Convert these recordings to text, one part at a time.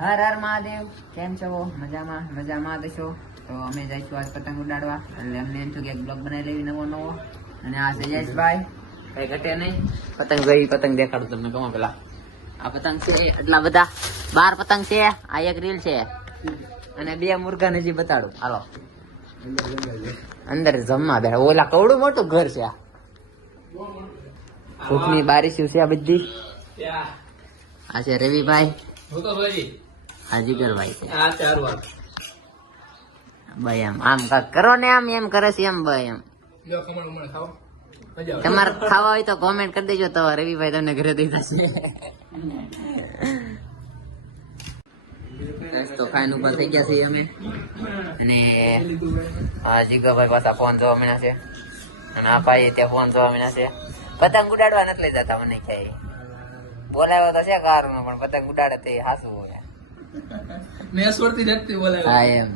હર હર મહાદેવ. કેમ છો? મજામાં છો? તો અમે જઈશું આજ પતંગ ઉડાડવા, એટલે અમને એમ થયું કે એક બ્લોગ બનાવી લેવી નવો. અને આ છે યશભાઈ, કઈ ઘટે નહીં. પતંગ દેખાડું તમને કહું પેલા. આ પતંગ છે એટલા બધા 12 પતંગ છે. આ એક રીલ છે અને 2 મુર્ગા હજી બતાડું. હાલો અંદર જમવા બે. ઓલા કવડું મોટું ઘર છે. આ ફૂટની બારીશું છે આ બધી. આ છે રવિભાઈ, આ જીગરભાઈ છે. ભાઈ આમ કાક કરો ને, આમ એમ કરે છે એમ. ભાઈ એમ તમારે ખાવા હોય તો કોમેન્ટ કરી દેજો, તો રવિભાઈ તમને ઘરે દઈ જશે. તો ખાઈને ઉપર થઈ ગયા છીએ અમે. અને આ જીગરભાઈ પાછા ફોન જોવા મળ્યા છે, અને આ ભાઈ ત્યાં ફોન જોવા મળ્યા છે. પતંગ ઉડાડવા નથી લઈ જતા મને ક્યાંય. બોલાવ્યો તો છે કારમાં, પણ પતંગ ઉડાડે તે હાસું હોય. હા એમ.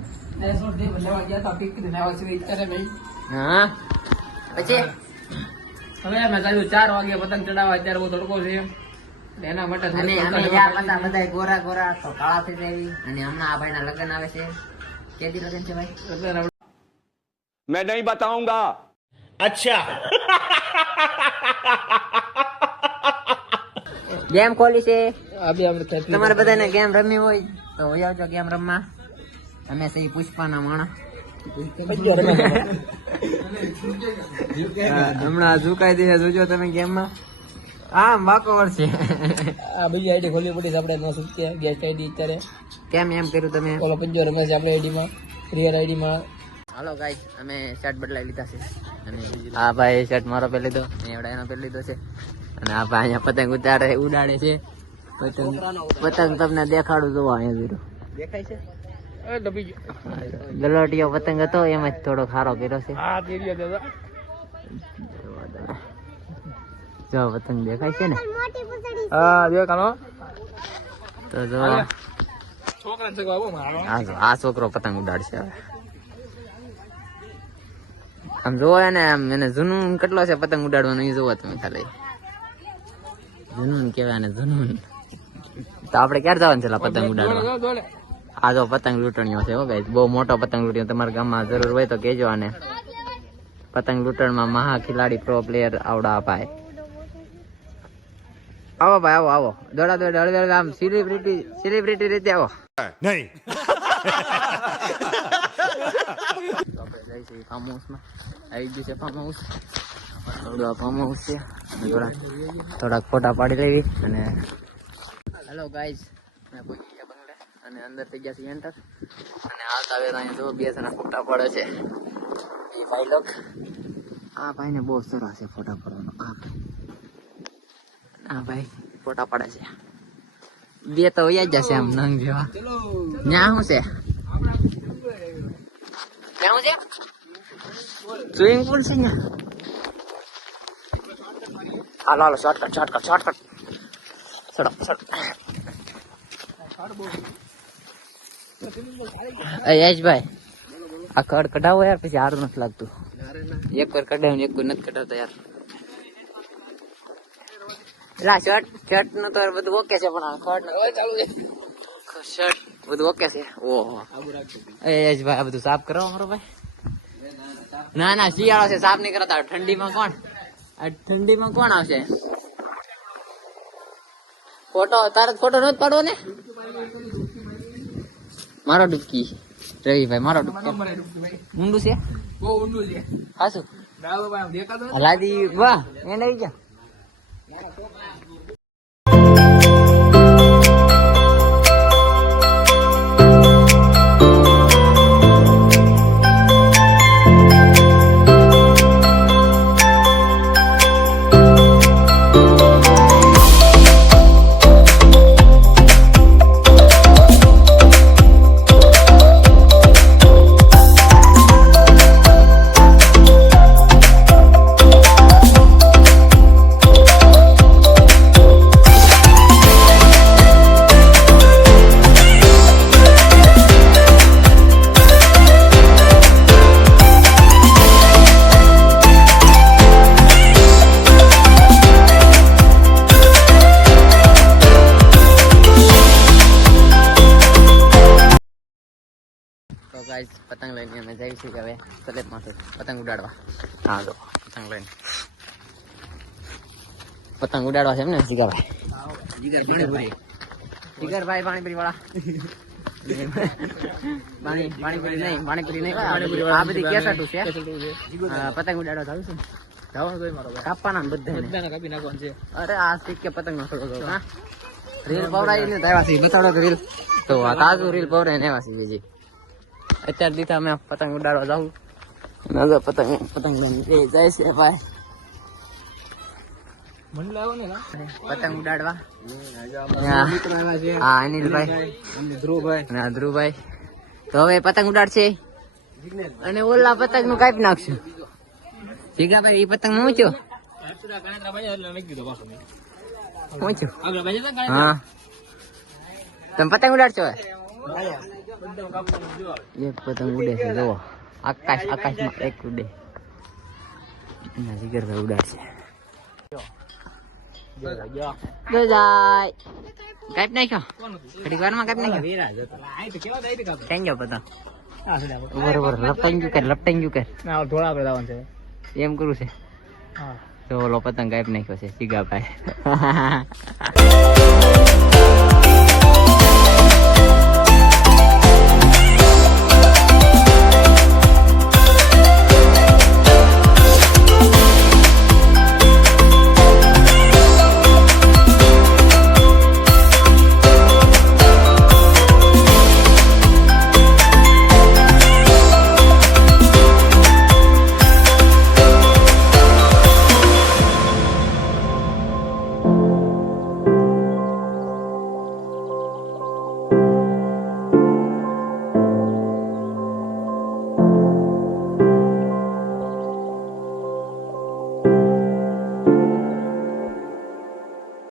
હા પછી હવે અમે ચાલ્યું 4 વાગે પતંગ ચડાવવા. અત્યારે બહુ તડકો છે એના માટે બધા ગોરા તો કાળા થઈ જાય. અને હમણાં આ ભાઈ ના લગ્ન આવે છે. કેદી લગ્ન છે ભાઈ? मैं नहीं बताऊंगा. अच्छा. ગેમ ખોલી છે. તમારે બધાને ગેમ રમવી હોય તો હોય આવજો ગેમ રમવા. અમે સહી પુષ્પાના માણા. હમણાં ઝુકાઈ દે જોજો તમે ગેમમાં. આમ વાકો વળશે. આ બીજી આઈડી ખોલવી પડી આપણે નો સુત્યા ગેસ્ટ આઈડી. અત્યારે કેમ એમ કર્યું તમે? ઓલો પંજો રમે છે આપણે આઈડીમાં, રિયલ આઈડીમાં. હાલો ગાઈસ, અમે શર્ટ બદલાઈ લીધા છે. અને આ ભાઈ શર્ટ મારો પહેરી લીધો, એવડા એનો પહેરી લીધો છે. અને આ ભાઈ અહીંયા પતંગ ઉડાડે છે. પતંગ તમને દેખાડું જોવો અહીંયા જીરો દેખાય છે. ગલોટીયો પતંગ હતો, એમાં જ થોડો ખારો કર્યો છે. જો પતંગ દેખાય છે ને? હા દેખાડો. તો જો આ છોકરો પતંગ ઉડાડશે. આમ જોવો ને, આમ એને જુનૂન કેટલો છે પતંગ ઉડાડવાનો એ જોવો તમે ખાલી. જુનૂન કેવાય ને, જુનૂન. તો આપણે ક્યારે જવાનું છે પતંગ ઉડાડવા? આ જો પતંગ લૂંટણીઓ છે હો ગાઈસ, બહુ મોટો પતંગ લૂંટણીઓ. તમારા ગામમાં જરૂર હોય તો કહેજો. આને પતંગ લૂંટણમાં મહા ખેલાડી પ્રો પ્લેયર આવડા ભાઈ. આવો ભાઈ, આવો દોડા આમ સેલિબ્રિટી રીતે આવો. नहीं. આપણે જઈશું ફાર્મ હાઉસમાં. આવી ગયું છે ફાર્મ હાઉસ. ફાર્મ હાઉસ છે. થોડાક ફોટા પાડી લેવી. અને હેલો ગાઈઝ, મેં પહોંચી ગયા બંગલે અને અંદર થઈ ગયા છે એન્ટર. અને આવતા આવે અહીંયા જો 2 જણા ફોટા પડે છે. એ ભાઈ લોક, આ ભાઈને બહુ સરસ છે ફોટા પડવાનો. આ ભાઈ ફોટા પડે છે. 2 તો વયા જશે આમ નંગ જેવા. ત્યાં શું છે? ત્યાં શું છે? સ્વિમિંગ પુલ છે ત્યાં. હાલો શોર્ટકટ. યશભાઈ, આ કડ કઢાવો યાર, પછી સારું નથી લાગતું. એક વાર કઢાવ્યું એક વાર નથી કઢાવતા યાર. પેલા શર્ટ નું તો બધું ઓકે છે, પણ શર્ટ બધું ઓકે છે. ઓહો યશભાઈ, આ બધું સાફ કરો મારો ભાઈ. ના શિયાળો છે, સાફ નહીં કરતા. ઠંડીમાં કોણ આવશે? તારે ફોટો નથી પાડવો ને? મારો ડૂબકી રવિભાઈ, મારો ડૂબકી ઊંડું છે, બહુ ઊંડું છે. હાસું દેખાતો લાદી. વાહ, એ લઈ ગયા. ગાઈસ પતંગ લઈને અમે જઈએ છીએ હવે તલેપમાંથી પતંગ ઉડાડવા. હા જો પતંગ લઈને પતંગ ઉડાડવા છે એમ ને જીગાભાઈ? જીગરભાઈ પાણીપુરી વાળા. પાણીપુરી નહીં આ બધી કેસેટું છે. પતંગ ઉડાડવા જાવ છે કાપવાના ને બધાને કાપી નાખવાનું છે. અરે આ સ્ટીક કે પતંગ નો થોડો હા રીલ પવડાવી ને આવ્યા છે બતાડો રીલ તો આ તાજું રીલ પવડાવી ને આવ્યા છે બીજી અત્યારે દીધા અમે પતંગ ઉડાડવા જાઉં પતંગ લઈને જાય છે ભાઈ પતંગ ઉડાડવા. હા અનિલભાઈ અને ધ્રુવભાઈ તો હવે પતંગ ઉડાડશે અને ઓલા પતંગ નું કાપી નાખશું. જીગાભાઈ એ પતંગ મૂચ્યો હા તમે પતંગ ઉડાડશો? એક પતંગ ઉડે છે જુઓ આકાશમાં એક ઉડે. જીગરભાઈ ઉડાડશે. કાપ નાખ્યો ઘડીક વારમાં કાપ નાખ્યો. થઈ ગયો પતંગ બરોબર લપટાઈ ગયું કર થોડા આપણે લાવવાનું છે એમ કરું છે. તો ઓલો પતંગ કાપ નાખ્યો છે જીગાભાઈ.